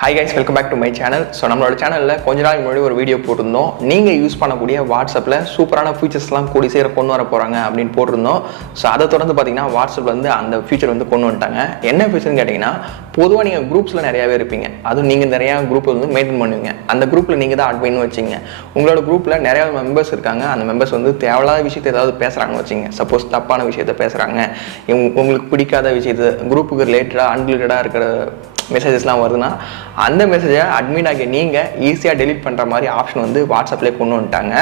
Hi guys, welcome back to my channel. So நம்மளோட சேனல்ல கொஞ்ச நாள் முன்னாடி ஒரு வீடியோ போட்டிருந்தோம். நீங்க யூஸ் பண்ணக்கூடிய வாட்ஸ்அப்ல சூப்பரான ஃபீச்சர்ஸ்லாம் கூடி சேர கொண்டு வர போறாங்க அப்படின்னு போட்டிருந்தோம். ஸோ அதை தொடர்ந்து பார்த்தீங்கன்னா வாட்ஸ்அப்ல வந்து அந்த ஃபீச்சர் வந்து கொண்டு வந்துட்டாங்க. என்ன ஃபீச்சர்னு கேட்டிங்கன்னா, பொதுவாக நீங்கள் குரூப்ஸில் நிறையாவே இருப்பீங்க. அதுவும் நீங்கள் நிறையா குரூப் வந்து மெயின்டைன் பண்ணுவீங்க. அந்த குரூப்பில் நீங்கள் தான் அட்மின் வச்சிங்க. உங்களோட குரூப்பில் நிறையா மெம்பர்ஸ் இருக்காங்க. அந்த மெம்பர்ஸ் வந்து தேவையில்லாத விஷயத்தை ஏதாவது பேசுகிறாங்கன்னு வச்சிங்க. சப்போஸ் தப்பான விஷயத்த பேசுகிறாங்க, உங்களுக்கு பிடிக்காத விஷயத்தை குரூப்புக்கு ரிலேட்டடாக அன்ரிலேட்டடாக இருக்கிற மெசேஜஸ்லாம் வருதுன்னா அந்த மெசேஜை அட்மின் ஆகிய நீங்கள் ஈஸியாக டெலிட் பண்ணுற மாதிரி ஆப்ஷன் வந்து வாட்ஸ்அப்லேயே கொண்டு வந்துட்டாங்க.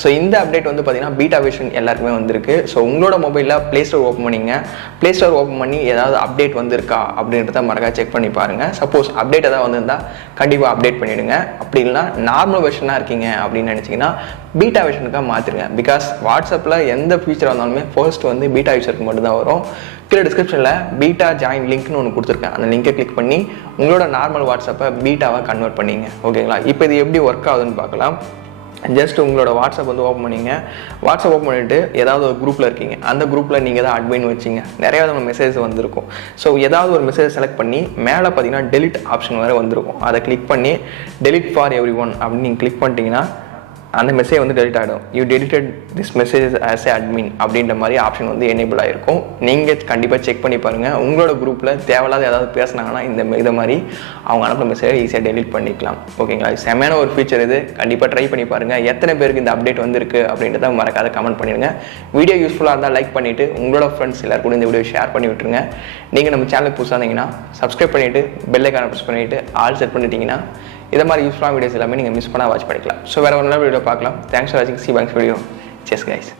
ஸோ இந்த அப்டேட் வந்து பார்த்தீங்கன்னா பீட்டா வெர்ஷன் எல்லாருக்குமே வந்திருக்கு. ஸோ உங்களோட மொபைலில் ப்ளே ஸ்டோர் ஓப்பன் பண்ணிங்க. ப்ளே ஸ்டோர் ஓப்பன் பண்ணி ஏதாவது அப்டேட் வந்திருக்கா அப்படின்றத மறக்காம செக் பண்ணி பாருங்கள். சப்போஸ் அப்டேட் ஏதாவது வந்திருந்தால் கண்டிப்பாக அப்டேட் பண்ணிவிடுங்க. அப்படி இல்லைனா நார்மல் வெர்ஷனாக இருக்கீங்க அப்படின்னு நினச்சிங்கன்னா பீட்டா வெர்ஷனுக்காக மாற்றிடுங்க. பிகாஸ் வாட்ஸ்அப்பில் எந்த ஃபீச்சர் வந்தாலுமே ஃபர்ஸ்ட் வந்து பீட்டா யூஸருக்கு மட்டும்தான் வரும். கீழே டிஸ்கிரிப்ஷனில் பீட்டா ஜாயின் லிங்க்னு ஒன்று கொடுத்துருக்கேன். அந்த லிங்கை கிளிக் பண்ணி உங்களோட நார்மல் வாட்ஸ்அப்பை பீட்டாவை கன்வெர்ட் பண்ணிங்க. ஓகேங்களா? இப்போ இது எப்படி ஒர்க் ஆகுதுன்னு பார்க்கலாம். ஜஸ்ட் உங்களோட வாட்ஸ்அப் வந்து ஓப்பன் பண்ணிங்க. வாட்ஸ்அப் ஓப்பன் பண்ணிவிட்டு ஏதாவது ஒரு குரூப்பில் இருக்கீங்க. அந்த குரூப்பில் நீங்கள் தான் அட்மின் வச்சிங்க. நிறையா மெசேஜ் வந்திருக்கும். ஸோ ஏதாவது ஒரு மெசேஜ் செலக்ட் பண்ணி மேலே பார்த்தீங்கன்னா டெலிட் ஆப்ஷன் வேறு வந்திருக்கும். அதை கிளிக் பண்ணி டெலிட் ஃபார் எவ்ரி ஒன் அப்படின்னு நீங்கள் கிளிக் பண்ணிட்டீங்கன்னா அந்த மெசேஜ் வந்து டெலிட் ஆகிடும். You deleted this message as a admin அப்படின்ற மாதிரி ஆப்ஷன் வந்து எனேபிள் ஆகிருக்கும். நீங்கள் கண்டிப்பாக செக் பண்ணி பாருங்கள். உங்களோட குரூப்பில் தேவையில்லாத ஏதாவது பேசுனாங்கன்னா இதை மாதிரி அவங்க அனுப்புகிற மெசேஜை ஈஸியாக டெலிட் பண்ணிக்கலாம். ஓகேங்களா? செமையான ஒரு ஃபீச்சர் இது. கண்டிப்பாக ட்ரை பண்ணி பாருங்கள். எத்தனை பேருக்கு இந்த அப்டேட் வந்துருக்கு அப்படின்றத மறக்காத கமெண்ட் பண்ணிடுங்க. வீடியோ யூஸ்ஃபுல்லாக இருந்தால் லைக் பண்ணிவிட்டு உங்களோட ஃப்ரெண்ட்ஸ் எல்லாரும் கூட இந்த வீடியோ ஷேர் பண்ணி விட்டுருங்க. நீங்கள் நம்ம சேனலுக்கு புதுசாக இருந்தீங்கன்னா சப்ஸ்கிரைப் பண்ணிவிட்டு பெல் ஐக்கானை ப்ரெஸ் பண்ணிவிட்டு ஆல் செட் பண்ணிட்டீங்கன்னா இதை மாதிரி யூஸ்ஃபுல்லான வீடியோஸ் எல்லாமே நீங்கள் மிஸ் பண்ணால் வாட்ச் பண்ணிக்கலாம். ஸோ வேறு ஒரு நல்ல வீடியோ பார்க்கலாம். தேங்க்ஸ் ஃபார் வாட்சிங். C banks video. Chess guys.